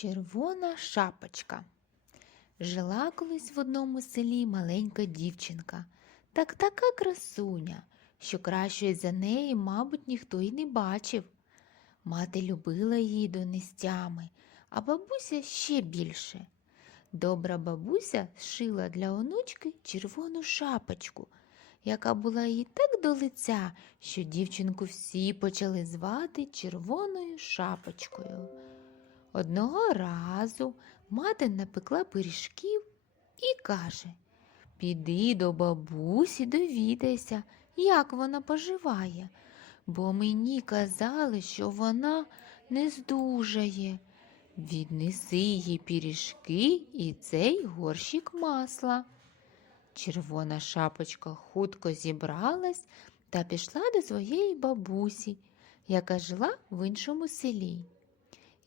Червона шапочка. Жила колись в одному селі маленька дівчинка, так така красуня, що кращої за неї, мабуть, ніхто й не бачив. Мати любила її донестями, а бабуся ще більше. Добра бабуся зшила для онучки червону шапочку, яка була їй так до лиця, що дівчинку всі почали звати червоною шапочкою. Одного разу мати напекла пиріжків і каже Піди до бабусі, довідайся, як вона поживає, бо мені казали, що вона не здужає. Віднеси їй пиріжки і цей горщик масла. Червона шапочка хутко зібралась та пішла до своєї бабусі, яка жила в іншому селі.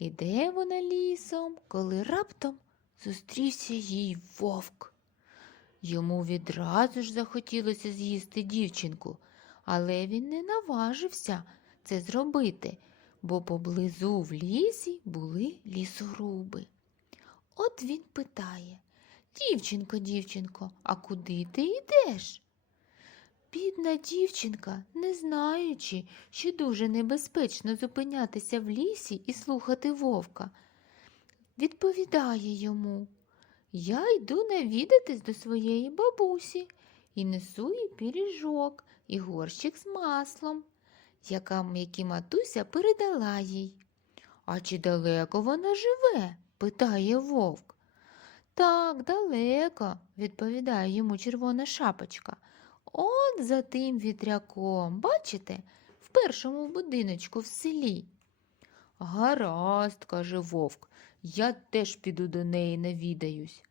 Іде вона лісом, коли раптом зустрівся їй вовк. Йому відразу ж захотілося з'їсти дівчинку, але він не наважився це зробити, бо поблизу в лісі були лісоруби. От він питає Дівчинко, дівчинко, а куди ти йдеш? Бідна дівчинка, не знаючи, що дуже небезпечно зупинятися в лісі і слухати вовка, відповідає йому Я йду навідатись до своєї бабусі і несу їй пиріжок і горщик з маслом, яка, які матуся передала їй. А чи далеко вона живе? питає вовк. Так, далеко, відповідає йому червона шапочка. От за тим вітряком, бачите, в першому будиночку в селі. Гаразд, каже вовк, я теж піду до неї навідаюсь.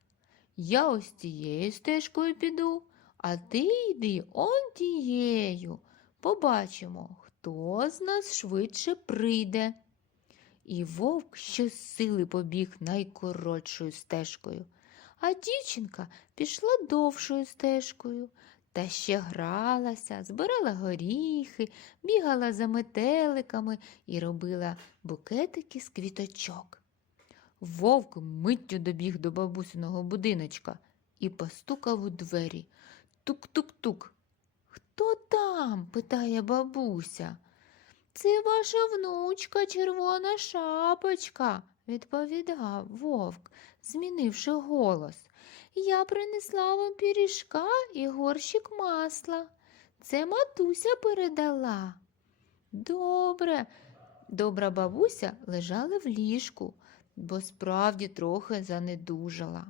Я ось тією стежкою піду, а ти йди он тією. Побачимо, хто з нас швидше прийде. І вовк щосили побіг найкоротшою стежкою, а дівчинка пішла довшою стежкою та ще гралася, збирала горіхи, бігала за метеликами і робила букетики з квіточок. Вовк миттю добіг до бабусиного будиночка і постукав у двері. Тук-тук-тук. Хто там? питає бабуся. Це ваша внучка, червона шапочка, відповідав вовк, змінивши голос. Я принесла вам пиріжка і горщик масла. Це матуся передала. Добре, добра бабуся лежала в ліжку, бо справді трохи занедужала.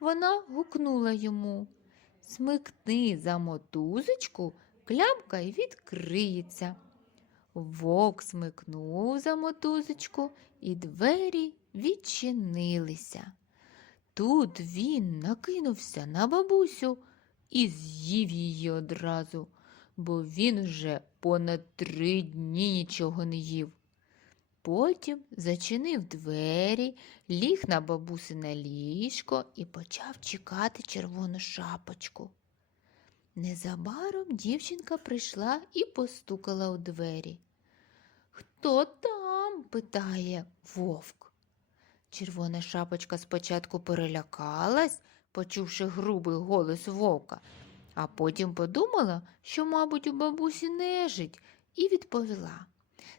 Вона гукнула йому Смикни за мотузочку, клямка й відкриється. Вовк смикнув за мотузочку, і двері відчинилися. Тут він накинувся на бабусю і з'їв її одразу, бо він вже понад три дні нічого не їв. Потім зачинив двері, ліг на бабусине ліжко і почав чекати червону шапочку. Незабаром дівчинка прийшла і постукала у двері. Хто там? питає вовк. Червона шапочка спочатку перелякалась, почувши грубий голос вовка, а потім подумала, що, мабуть, у бабусі нежить, і відповіла.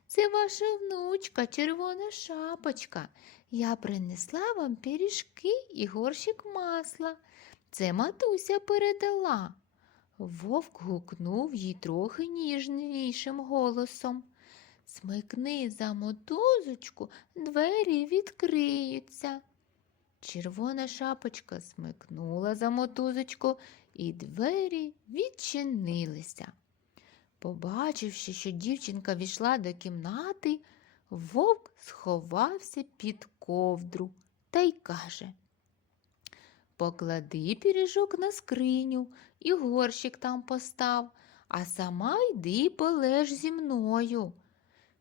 Це ваша внучка, червона шапочка. Я принесла вам пиріжки і горщик масла. Це матуся передала. Вовк гукнув їй трохи ніжнішим голосом. Смикни за мотузочку, двері відкриються. Червона шапочка смикнула за мотузочку, і двері відчинилися. Побачивши, що дівчинка війшла до кімнати, вовк сховався під ковдру та й каже Поклади піріжок на скриню і горщик там постав, а сама йди полеж зі мною.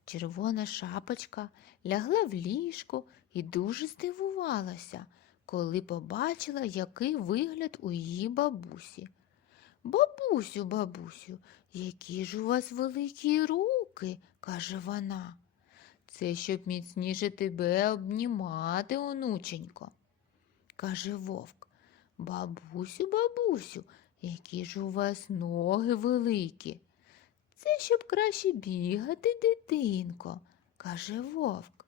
Червона шапочка лягла в ліжко і дуже здивувалася, коли побачила, який вигляд у її бабусі. Бабусю, бабусю, які ж у вас великі руки, каже вона. Це щоб міцніше тебе обнімати, онученько. Каже вовк. Бабусю, бабусю, які ж у вас ноги великі. Це щоб краще бігати, дитинко, каже вовк.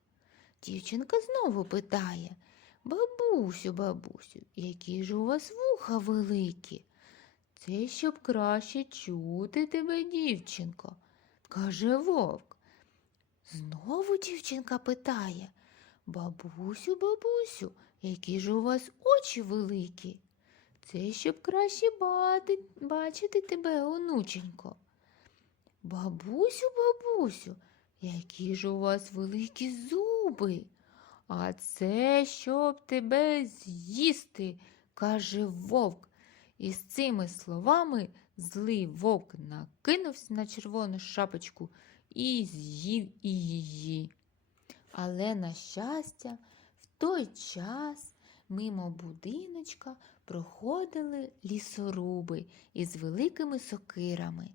Дівчинка знову питає Бабусю, бабусю, які ж у вас вуха великі? Це щоб краще чути тебе, дівчинко, каже вовк. Знову дівчинка питає Бабусю, бабусю, які ж у вас очі великі? Це щоб краще бати, бачити тебе, онученько. Бабусю, бабусю, які ж у вас великі зуби? А це щоб тебе з'їсти, каже вовк. І з цими словами злий вовк накинувся на червону шапочку і з'їв і її. Але, на щастя, в той час мимо будиночка проходили лісоруби із великими сокирами.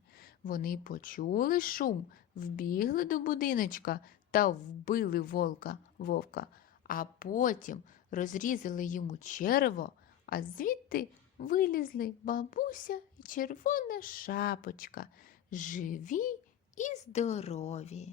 Вони почули шум, вбігли до будиночка та вбили волка вовка, а потім розрізали йому черево, а звідти вилізли бабуся і червона шапочка, живі і здорові.